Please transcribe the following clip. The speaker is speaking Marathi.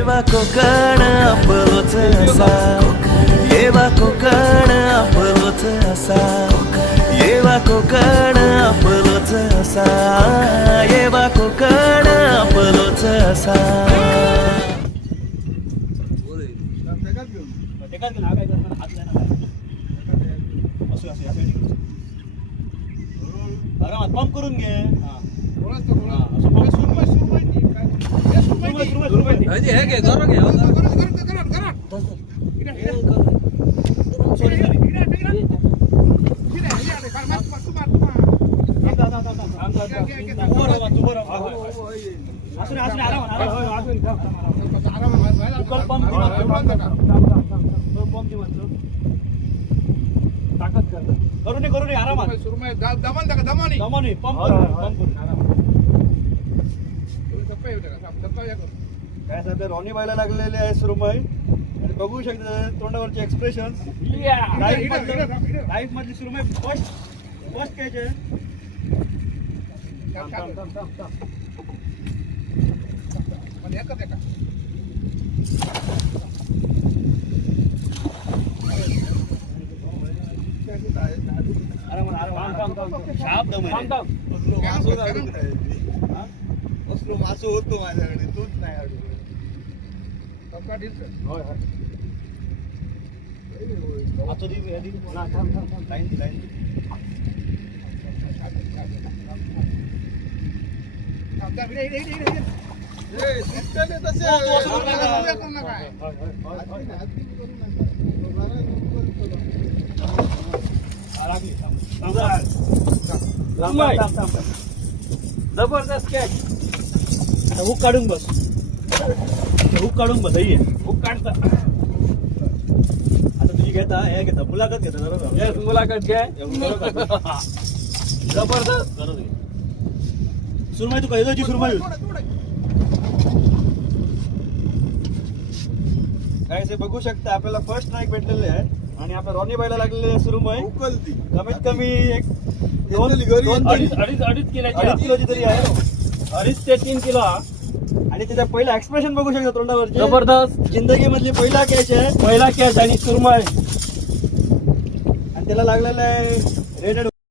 येवा कोकण आपलोच असा, येवा कोकण आपलोच असा, येवा कोकण आपलोच असा, येवा कोकण आपलोच असा. पंप करून घे. करून आरामात दमाने पंप काय सध्या रॉनी बायला लागलेले आहे सुरमई आणि बघू शकता तोंडावरचे एक्सप्रेशन. लाईफ मधली सुरमई फर्स्ट घ्यायचे. मासू होतो माझ्याकडे, तूच नाही जबरदस्त कॅच. हुक काढून बस, हुक काढून बस. हुक काढता आता तुझी घेता, हे घेता, मुलाखत घेता. जरा मुलाखत घ्या. जबरदस्त सुरमई. तू कैदोची सुरमई काय ते बघू शकता. आपल्याला फर्स्ट स्ट्राईक भेटलेले आहे आणि आपल्या रॉनी बायला लागलेले सुरमई उकलती कमीत कमी एक 2-2.5 किलोची तरी आहे. 2.5 ते 3 किलो. आणि त्याचा पहिला एक्सप्रेशन बघू शकता तोंडावरचे. जबरदस्त. जिंदगी मधली पहिला कॅच आहे, पहिला कॅच आणि सुरमई. आणि त्याला लागलेला आहे रेडेड